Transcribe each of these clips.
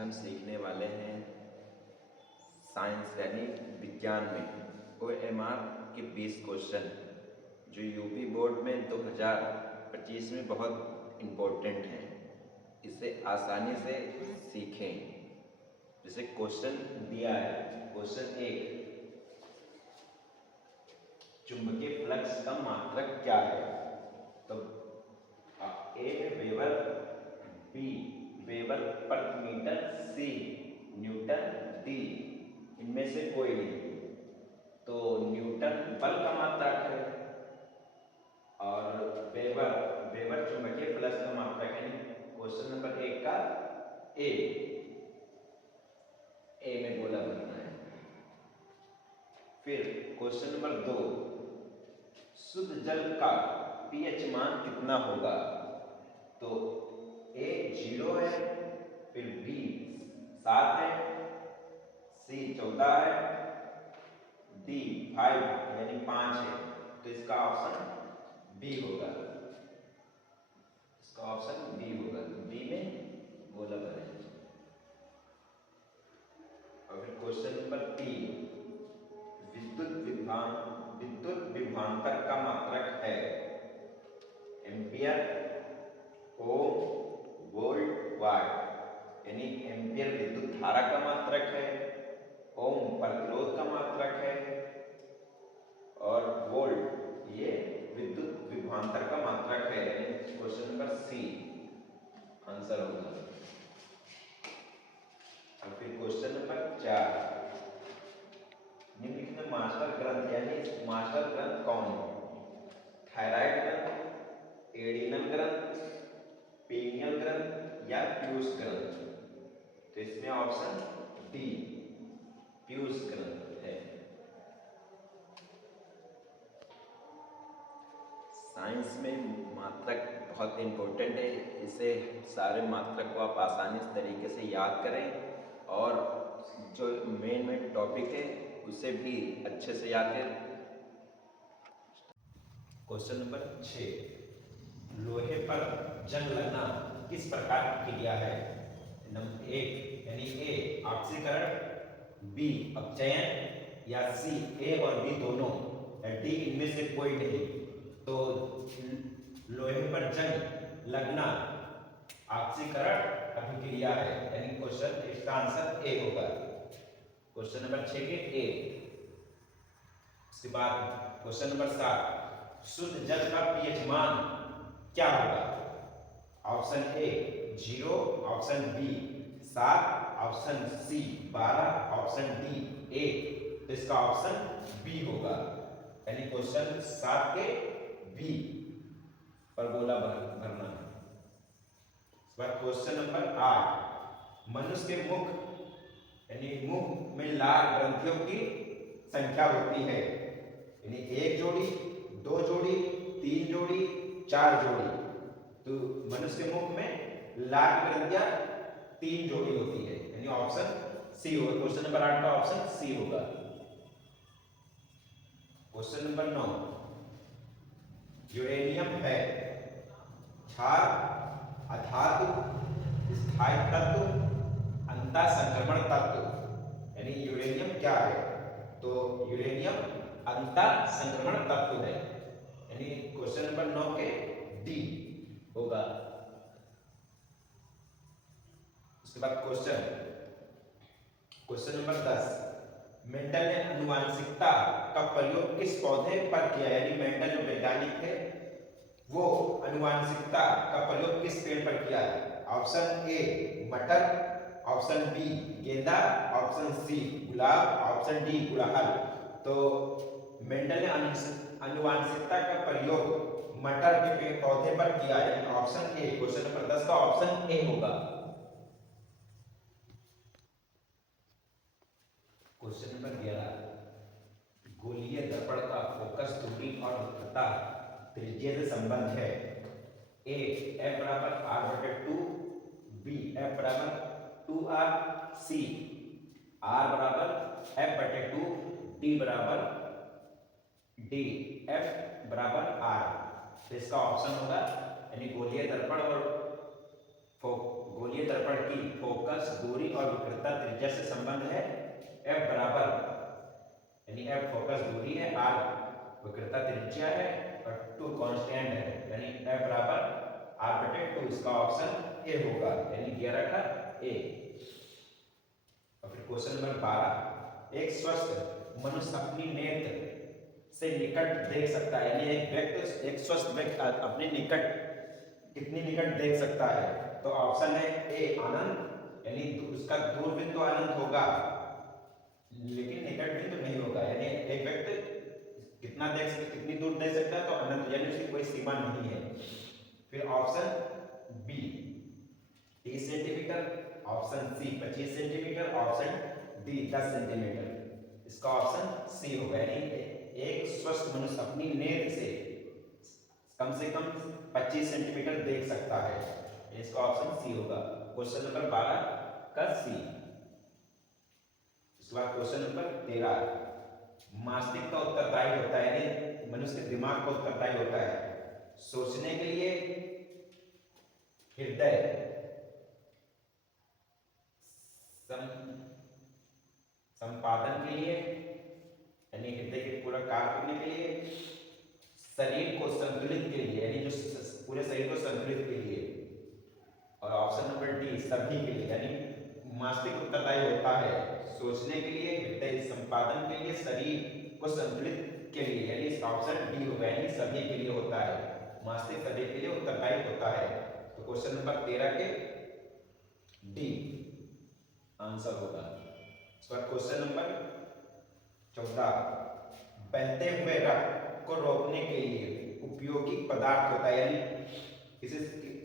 हम सीखने वाले हैं साइंस यानी विज्ञान में OMR के 20 क्वेश्चन जो यूपी बोर्ड में 2025 में बहुत इम्पोर्टेंट हैं। इसे आसानी से सीखें। जैसे क्वेश्चन दिया है, क्वेश्चन 1, चुंबकीय फ्लक्स का मात्रक क्या है? तो ए वेबर, बी वेबर प्रति मीटर, सी न्यूटन, डी इनमें से कोई नहीं। तो न्यूटन बल का मात्रक है और वेबर वेबर चुंबकीय फ्लक्स का मात्रक है। क्वेश्चन नंबर 1 का ए में गोला बनना है। फिर क्वेश्चन नंबर 2, शुद्ध जल का pH मान कितना होगा? तो ए 0 है, फिर बी 7 है, सी 14 है, डी 5 यानी 5 है। तो इसका ऑप्शन बी होगा। इसका ऑप्शन बी होगा। बी में गोला बने। और फिर क्वेश्चन नंबर 3, विद्युत विभवांतर का मात्रक है एम्पियर, ओम, वोल्ट, वाट। यानी एम्पियर विद्युत धारा का मात्रक है, ओम प्रतिरोध का मात्रक है और वोल्ट ये विद्युत विभवांतर का मात्रक है। क्वेश्चन नंबर सी आंसर होगा। और फिर क्वेश्चन नंबर 4, निम्नलिखित में मास्टर ग्रंथ यानी मास्टर ग्रंथ कौन है? थायराइड ग्रंथ, एडिनल ग्रंथ, पीनियल ग्रंथ या पीयूष ग्रंथ? तो इसमें ऑप्शन डी पीयूष ग्रंथ है। साइंस में मात्रक बहुत इंपॉर्टेंट है। इसे सारे मात्रक को आप आसानी से तरीके से याद करें और जो मेन टॉपिक है उसे भी अच्छे से याद करें। क्वेश्चन नंबर 6, लोहे पर जंग लगना किस प्रकार की क्रिया है? नंबर 1 यानी ए ऑक्सीकरण, बी अपचयन या सी ए और बी दोनों या डी इनमें से कोई नहीं। तो लोहे पर जंग लगना ऑक्सीकरण अभिक्रिया है, यानी क्वेश्चन इसका आंसर ए होगा। क्वेश्चन नंबर 6 के ए। उसके बाद क्वेश्चन नंबर 7, शुद्ध जल का pH मान क्या होगा? Option A 0, option B 7, option C 12, option D 1। तो इसका ऑप्शन बी होगा, यानी क्वेश्चन 7 के बी पर गोला भरना है। क्वेश्चन नंबर 8, मनुष्य के मुख यानी मुंह में लाल ग्रंथियों की संख्या होती है, यानी 1 जोड़ी, 2 जोड़ी, 3 जोड़ी, 4 जोड़ी। तो मनुष्य के मुख में लाल ग्रंथियां 3 जोड़ी होती है, यानी ऑप्शन सी होगा। क्वेश्चन नंबर 8 का ऑप्शन सी होगा। क्वेश्चन नंबर 9, यूरेनियम है क्षार, अधातु, स्थायी तत्व, अंतःसंक्रमण तत्व। यानी यूरेनियम क्या है? तो यूरेनियम अंतःसंक्रमण तत्व है, यानी क्वेश्चन नंबर 9 के डी होगा। उसके बाद क्वेश्चन नंबर 10, मेंडल ने आनुवंशिकता का प्रयोग किस पौधे पर किया? यानी मेंडल जो वैज्ञानिक थे वो आनुवंशिकता का प्रयोग किस पेड़ पर किया है? ऑप्शन ए मटर, ऑप्शन बी गेंदा, ऑप्शन सी गुलाब, ऑप्शन डी गुड़हल। तो मेंडल ने आनुवंशिकता का प्रयोग मटर के पेड़ पौधे पर किया है, ऑप्शन ए। क्वेश्चन नंबर 10 का ऑप्शन ए होगा। क्वेश्चन नंबर 11, गोलीय दर्पण का फोकस दूरी और वक्रता त्रिज्या से संबंध है। ए F बराबर R/2, बी F बराबर 2R, सी R बराबर F/2, डी बराबर डी F बराबर R। तो इसका ऑप्शन होगा, यानी गोलीय दर्पण और गोलीय दर्पण की फोकस दूरी और विकृतता त्रिज्या से संबंध है F बराबर, यानी F फोकस दूरी है, R विकृतता त्रिज्या है और 2 कांस्टेंट है, यानी F बराबर R/2। इसका ऑप्शन ए होगा, यानी 11 का ए। और फिर क्वेश्चन नंबर 12, एक स्वस्थ मनुष्य अपनी नेत्र से निकट देख सकता है, यानी एक स्वस्थ व्यक्ति अपने निकट कितनी निकट देख सकता है? तो ऑप्शन है ए अनंत, यानी उसका दूर बिंदु अनंत होगा लेकिन निकट बिंदु नहीं होगा, यानी एक व्यक्ति कितनी दूर देख सकता है? तो अनंत, यानी उसकी कोई सीमा नहीं है। फिर option B 30 centimetre, option C 25 centimetre, option D 10 centimetre. इसका ऑप्शन सी होगा, यानी एक स्वस्थ मनुष्य अपनी नेत्र से कम 25 सेंटीमीटर देख सकता है। इसका ऑप्शन सी होगा, क्वेश्चन नंबर 12 का सी। इसके बाद क्वेश्चन नंबर 13, मस्तिष्क का उत्तरदायी होता है, यानी मनुष्य के दिमाग का उत्तरदायी होता है सोचने के लिए, हृदय, संपादन के लिए, यानी हृदय के पूरा कार्य करने के लिए, शरीर को संतुलित के लिए, यानी जो पूरे शरीर को संतुलित के लिए, और ऑप्शन नंबर डी सभी के लिए, यानी मस्तिष्क उत्तरदायी होता है सोचने के लिए, हृदय संपादन के लिए, शरीर को संतुलित के लिए, यानी इसका ऑप्शन डी होगा, यानी सभी के लिए होता है, मस्तिष्क सभी के लिए उत्तरदायी होता है। तो क्वेश्चन नंबर 13 के डी आंसर होगा। क्वेश्चन नंबर 14, बहते हुए रक्त को रोकने के लिए उपयोगी पदार्थ होता है, यानी किसी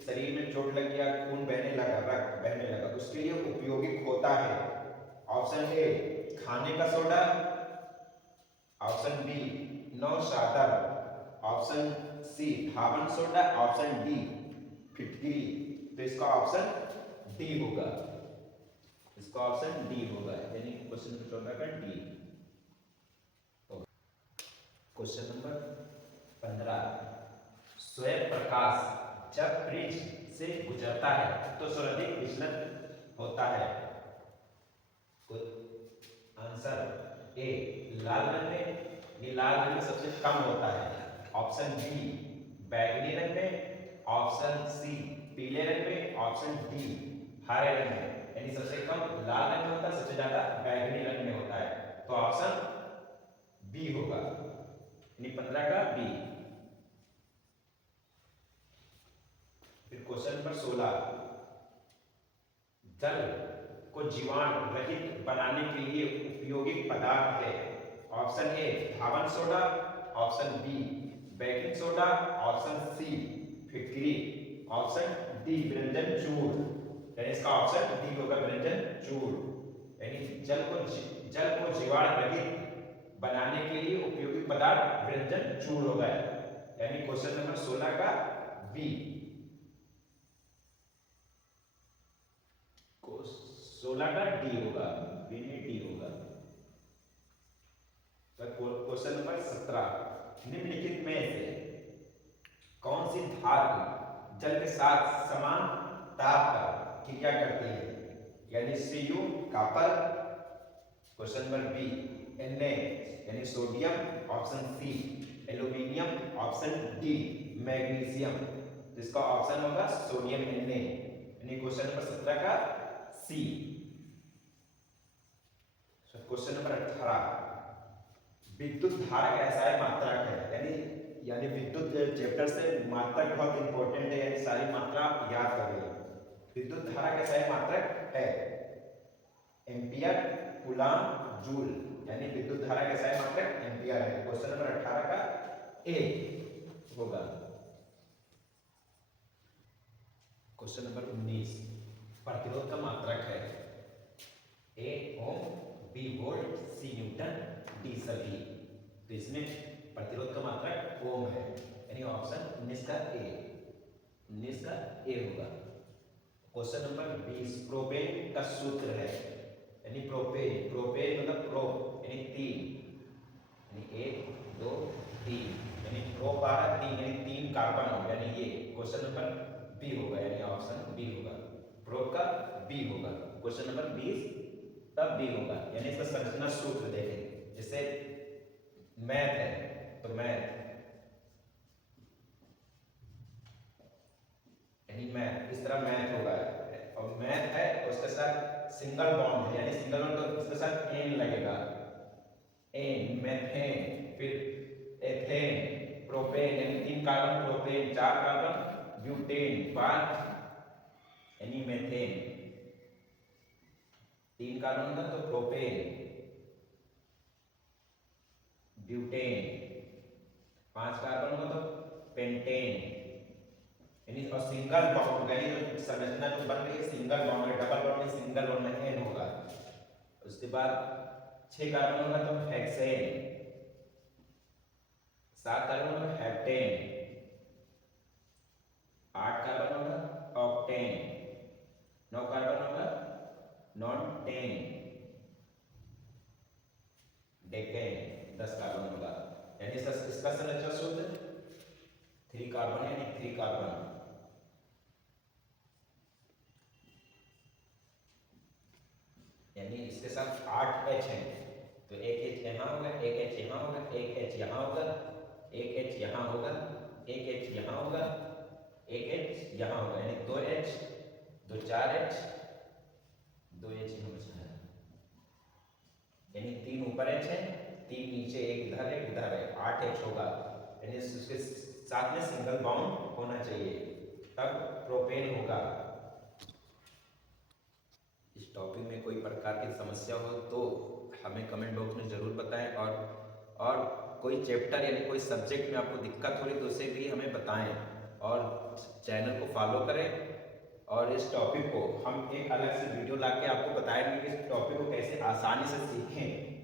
शरीर में चोट लग गया, खून बहने लगा, रक्त बहने लगा, उसके लिए उपयोगी होता है। ऑप्शन ए खाने का सोडा, ऑप्शन बी नौशादर, ऑप्शन सी धावन सोडा, ऑप्शन डी फिटकिरी। तो इसका ऑप्शन डी होगा, इसका ऑप्शन डी होगा, यानी क्वेश्चन नंबर 14 का डी। क्वेश्चन नंबर 15, स्वयं प्रकाश जब प्रिज्म से गुजरता है तो सर्वाधिक विचलन होता है। आंसर ए लाल रंग में, ये लाल रंग में सबसे कम होता है। ऑप्शन बी बैगनी रंग में, ऑप्शन सी पीले रंग में, ऑप्शन डी हरे रंग में, यानी सबसे कम लाल रंग में होता है, सबसे ज्यादा बैगनी रंग में होता है। तो ऑप्शन बी होगा, यानी 15 का बी। फिर क्वेश्चन नंबर 16, जल को जीवाणु रहित बनाने के लिए उपयोगी पदार्थ है। ऑप्शन ए धावन soda, option B baking soda, option C फिटकरी, ऑप्शन डी व्यंजन चूर्ण। यानी इसका ऑप्शन डी होगा, व्यंजन चूर्ण। यानी जल को जीवाणु रहित बनाने के लिए उपयोगी पदार्थ व्यंजन चूर्ण होगा, यानी क्वेश्चन नंबर 16 का बी। 16 का डी होगा, बी में डी होगा। क्वेश्चन नंबर 17, निम्नलिखित में से कौन सी धातु जल के साथ समान ताप पर क्रिया करती है? यानी Cu copper, question number B Na यानी sodium, option C aluminium, option D magnesium. इसका ऑप्शन होगा सोडियम Na, यानी क्वेश्चन नंबर 17 का सी। क्वेश्चन नंबर 18, विद्युत धारा का एसआई मात्रक है, यानी विद्युत चैप्टर से मात्रक बहुत इंपॉर्टेंट है, यानी सारी मात्रा आप याद करिए। विद्युत धारा का एसआई मात्रक है एम्पियर, कूलम, जूल, यानी विद्युत धारा का एसआई मात्रक एम्पियर है। क्वेश्चन नंबर 18 का ए होगा। क्वेश्चन नंबर 19, प्रतिरोध का मात्रक है ए ओम, बी वोल्ट, सी न्यूटन, डी सभी। तो इसमें प्रतिरोध का मात्रक ओम है, यानी ऑप्शन 19 का ए, 19 का ए होगा। क्वेश्चन नंबर 20, प्रोपेन का सूत्र है, यानी प्रोपेन मतलब प्रो यानी 3, यानी 1 2 3, यानी प्रो बारह 3, यानी 3 कार्बन हो, यानी ये क्वेश्चन नंबर बी होगा, यानी ऑप्शन बी होगा। बी होगा। क्वेश्चन नंबर 20 का बी होगा। यानी इसका संरचना सूत्र देखें, जैसे मैथ है तो मैथ यानी मैथ, इस तरह मैथ होगा और मैथ है उसके साथ सिंगल बॉन्ड है, यानी सिंगल बॉन्ड तो इसके साथ एन लगेगा, एन मेथेन, फिर एथेन, प्रोपेन यानी 3 कार्बन प्रोपेन, 4 कार्बन ब्यूटेन, 5 यानी मेथेन, 3 कार्बन होगा तो प्रोपेन, ब्यूटेन, 5 कार्बन होगा तो पेंटेन, यानी और सिंगल बॉन्ड यानी जो संरचना जो बन रही है सिंगल बॉन्ड है, डबल बॉन्ड में सिंगल बॉन्ड में एन होगा। उसके बाद 6 कार्बन होगा तो हेक्सेन, 7 कार्बन होगा हेप्टेन, 8 कार्बन होगा ऑक्टेन, 9 कार्बन होगा नॉनटेन, डेकेन, 10 कार्बन होगा। यानी इसका संरचना सूत्र 3 कार्बन यानी 3 कार्बन, यानी इसके साथ 8 H है तो एक H यहाँ होगा, एक H यहाँ होगा, एक H यहाँ होगा, एक H यहाँ होगा, एक H यहाँ होगा, एक H यहाँ होगा, यानी 2 H, 2 4 H, 2 H यहाँ बचा है, यानी 3 ऊपर H है, 3 नीचे, एक इधर है, इधर है, 8 H होगा। यानी उसके साथ में सिंगल बॉन्ड होना चाहिए तब प्रोपेन होगा। इस टॉपिक में कोई प्रकार की समस्या हो तो हमें कमेंट बॉक्स में ज़रूर बताएं, और कोई चैप्टर यानी कोई सब्जेक्ट में आपको दिक्कत हो रही तो उसे भी हमें बताएं, और चैनल को फॉलो करें। और इस टॉपिक को हम एक अलग से वीडियो लाके आपको बताएंगे कि इस टॉपिक को कैसे आसानी से सीखें।